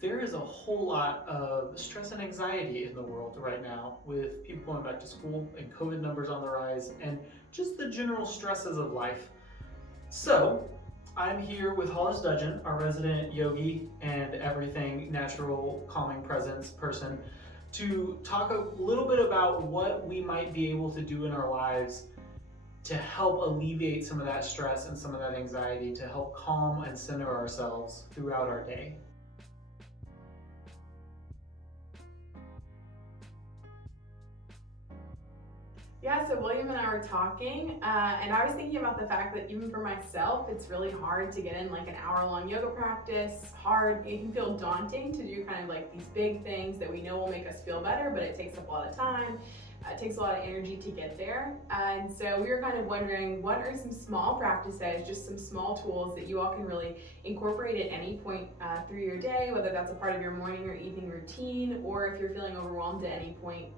There is a whole lot of stress and anxiety in the world right now with people going back to school and COVID numbers on the rise and just the general stresses of life. So, I'm here with Hollis, our resident yogi and everything natural calming presence person, to talk a little bit about what we might be able to do in our lives to help alleviate some of that stress and some of that anxiety, to help calm and center ourselves throughout our day. Yeah, so William and I were talking, and I was thinking about the fact that even for myself, it's really hard to get in like an hour-long yoga practice. Hard, it can feel daunting to do kind of like these big things that we know will make us feel better, but it takes up a lot of time. It takes a lot of energy to get there. And so we were kind of wondering, what are some small practices, just some small tools that you all can really incorporate at any point through your day, whether that's a part of your morning or evening routine, or if you're feeling overwhelmed at any point,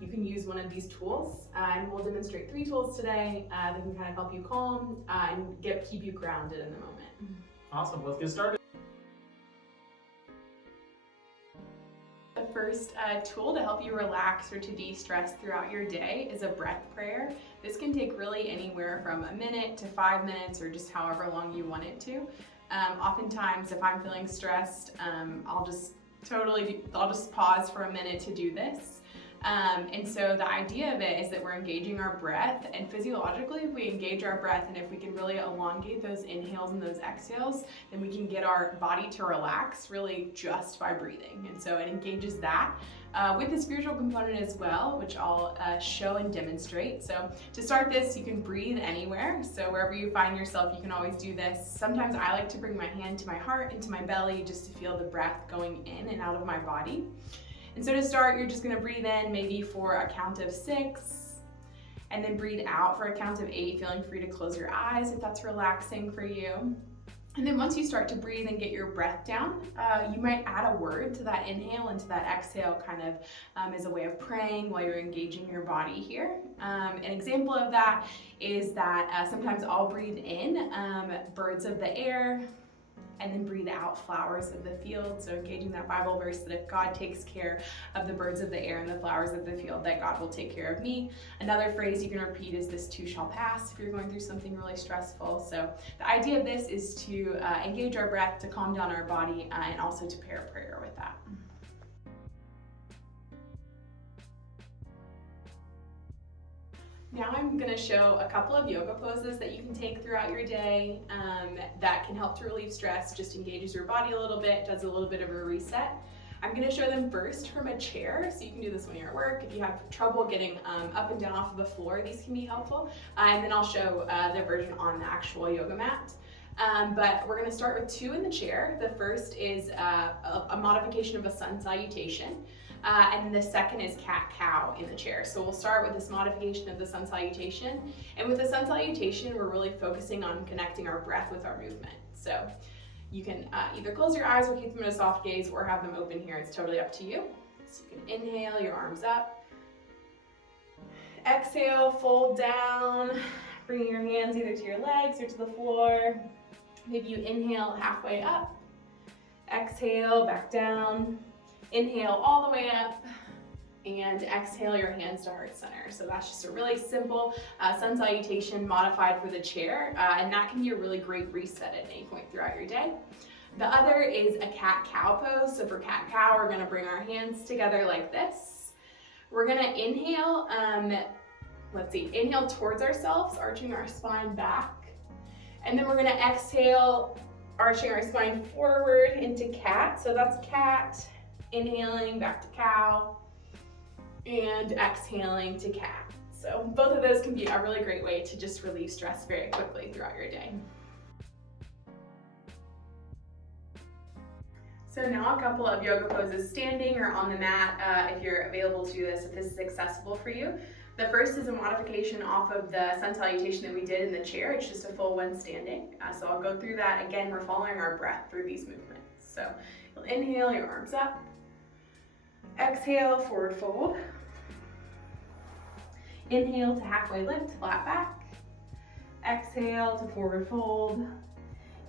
you can use one of these tools. And we'll demonstrate 3 tools today that can kind of help you calm and keep you grounded in the moment. Awesome, let's get started. The first tool to help you relax or to de-stress throughout your day is a breath prayer. This can take really anywhere from a minute to 5 minutes or just however long you want it to. Oftentimes, if I'm feeling stressed, I'll just pause for a minute to do this. And so the idea of it is that we're engaging our breath, and physiologically, if we engage our breath and if we can really elongate those inhales and those exhales, then we can get our body to relax really just by breathing. And so it engages that with the spiritual component as well, which I'll show and demonstrate. So to start this, you can breathe anywhere. So wherever you find yourself, you can always do this. Sometimes I like to bring my hand to my heart, into my belly, just to feel the breath going in and out of my body. And so to start, you're just gonna breathe in maybe for a count of 6, and then breathe out for a count of 8, feeling free to close your eyes if that's relaxing for you. And then once you start to breathe and get your breath down, you might add a word to that inhale and to that exhale, kind of as a way of praying while you're engaging your body here. An example of that is that sometimes I'll breathe in birds of the air, and then breathe out flowers of the field. So engaging that Bible verse that if God takes care of the birds of the air and the flowers of the field, that God will take care of me. Another phrase you can repeat is this too shall pass if you're going through something really stressful. So the idea of this is to engage our breath, to calm down our body, and also to pair a prayer with that. Now I'm going to show a couple of yoga poses that you can take throughout your day that can help to relieve stress, just engages your body a little bit, does a little bit of a reset. I'm going to show them first from a chair, so you can do this when you're at work. If you have trouble getting up and down off of the floor, these can be helpful. And then I'll show the version on the actual yoga mat. But we're going to start with 2 in the chair. The first is a modification of a sun salutation. And then the second is cat-cow in the chair. So we'll start with this modification of the sun salutation. And with the sun salutation, we're really focusing on connecting our breath with our movement. So you can either close your eyes or keep them in a soft gaze or have them open here. It's totally up to you. So you can inhale, your arms up. Exhale, fold down, bringing your hands either to your legs or to the floor. Maybe you inhale halfway up. Exhale, back down. Inhale all the way up, and exhale your hands to heart center. So that's just a really simple sun salutation modified for the chair, and that can be a really great reset at any point throughout your day. The other is a cat-cow pose. So for cat-cow, we're gonna bring our hands together like this. We're gonna inhale, inhale towards ourselves, arching our spine back. And then we're gonna exhale, arching our spine forward into cat. So that's cat. Inhaling back to cow, and exhaling to cat. So both of those can be a really great way to just relieve stress very quickly throughout your day. So now a couple of yoga poses standing or on the mat if you're available to do this, if this is accessible for you. The first is a modification off of the sun salutation that we did in the chair. It's just a full one standing. So I'll go through that. Again, we're following our breath through these movements. So you'll inhale, your arms up. Exhale, forward fold. Inhale to halfway lift, flat back. Exhale to forward fold.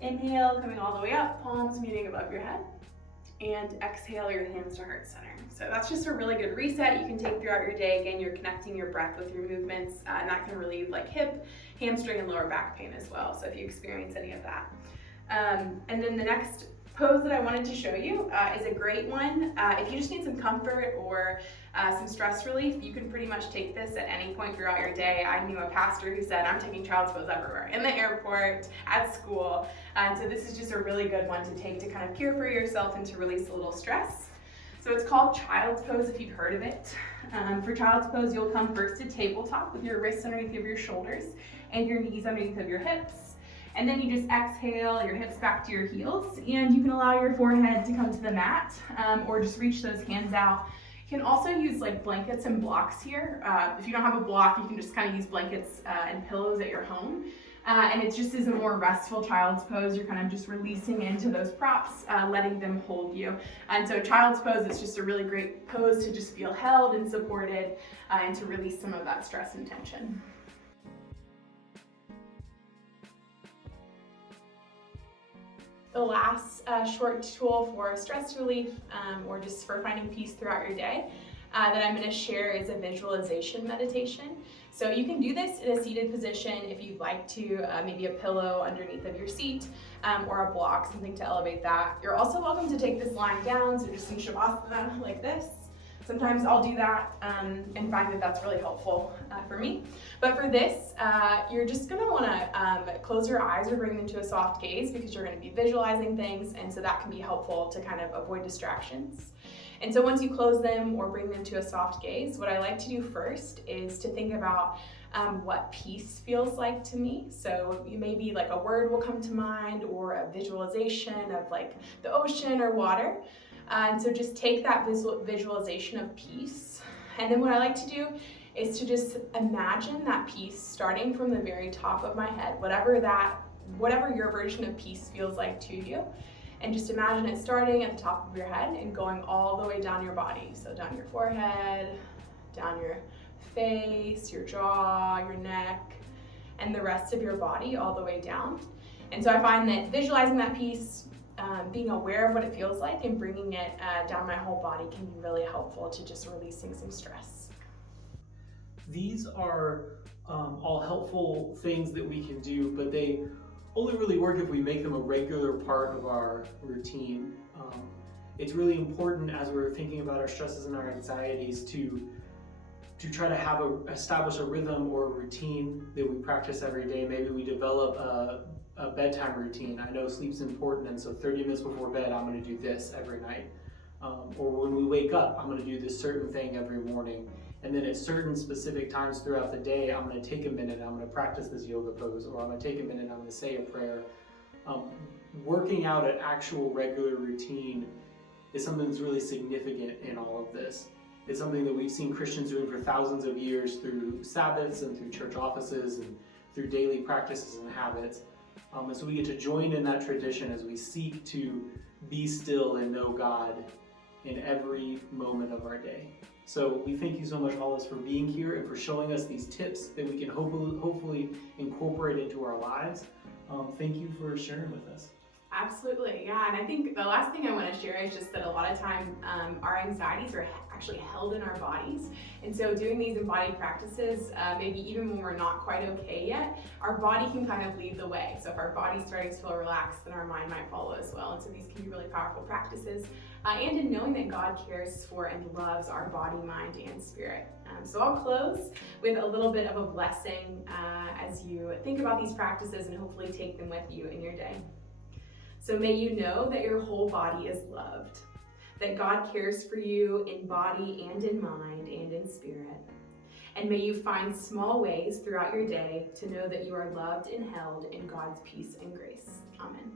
Inhale, coming all the way up, palms meeting above your head. and exhale your hands to heart center. So that's just a really good reset you can take throughout your day. Again, you're connecting your breath with your movements, and that can relieve like hip, hamstring, and lower back pain as well. So if you experience any of that. And then the next pose that I wanted to show you is a great one. If you just need some comfort or some stress relief, you can pretty much take this at any point throughout your day. I knew a pastor who said, I'm taking child's pose everywhere, in the airport, at school. And so this is just a really good one to take to kind of cure for yourself and to release a little stress. So it's called child's pose if you've heard of it. For child's pose, you'll come first to tabletop with your wrists underneath of your shoulders and your knees underneath of your hips. And then you just exhale your hips back to your heels, and you can allow your forehead to come to the mat, or just reach those hands out. You can also use like blankets and blocks here. If you don't have a block, you can just kind of use blankets and pillows at your home. And it just is a more restful child's pose. You're kind of just releasing into those props, letting them hold you. And so child's pose is just a really great pose to just feel held and supported, and to release some of that stress and tension. The last short tool for stress relief, or just for finding peace throughout your day, that I'm going to share is a visualization meditation. So you can do this in a seated position if you'd like to, maybe a pillow underneath of your seat, or a block, something to elevate that. You're also welcome to take this lying down, so just in Shavasana like this. Sometimes I'll do that and find that that's really helpful for me. But for this, you're just gonna wanna close your eyes or bring them to a soft gaze, because you're gonna be visualizing things, and so that can be helpful to kind of avoid distractions. And so once you close them or bring them to a soft gaze, what I like to do first is to think about what peace feels like to me. So maybe like a word will come to mind, or a visualization of like the ocean or water. And so just take that visualization of peace. And then what I like to do is to just imagine that peace starting from the very top of my head, whatever your version of peace feels like to you. And just imagine it starting at the top of your head and going all the way down your body. So down your forehead, down your face, your jaw, your neck, and the rest of your body all the way down. And so I find that visualizing that peace, being aware of what it feels like and bringing it down my whole body can be really helpful to just releasing some stress. These are all helpful things that we can do, but they only really work if we make them a regular part of our routine. It's really important as we're thinking about our stresses and our anxieties to try to establish a rhythm or a routine that we practice every day. Maybe we develop a bedtime routine. I know sleep's important, and so 30 minutes before bed, I'm gonna do this every night. Or when we wake up, I'm gonna do this certain thing every morning. And then at certain specific times throughout the day, I'm gonna take a minute, I'm gonna practice this yoga pose, or I'm gonna take a minute, I'm gonna say a prayer. Working out an actual regular routine is something that's really significant in all of this. It's something that we've seen Christians doing for thousands of years through Sabbaths and through church offices and through daily practices and habits. And so we get to join in that tradition as we seek to be still and know God in every moment of our day. So we thank you so much, Hollis, for being here and for showing us these tips that we can hopefully incorporate into our lives. Thank you for sharing with us. Absolutely, yeah. And I think the last thing I want to share is just that a lot of time our anxieties are actually held in our bodies. And so doing these embodied practices, maybe even when we're not quite okay yet, our body can kind of lead the way. So if our body's starting to feel relaxed, then our mind might follow as well. And so these can be really powerful practices. And in knowing that God cares for and loves our body, mind, and spirit. So I'll close with a little bit of a blessing as you think about these practices and hopefully take them with you in your day. So may you know that your whole body is loved, that God cares for you in body and in mind and in spirit. And may you find small ways throughout your day to know that you are loved and held in God's peace and grace. Amen.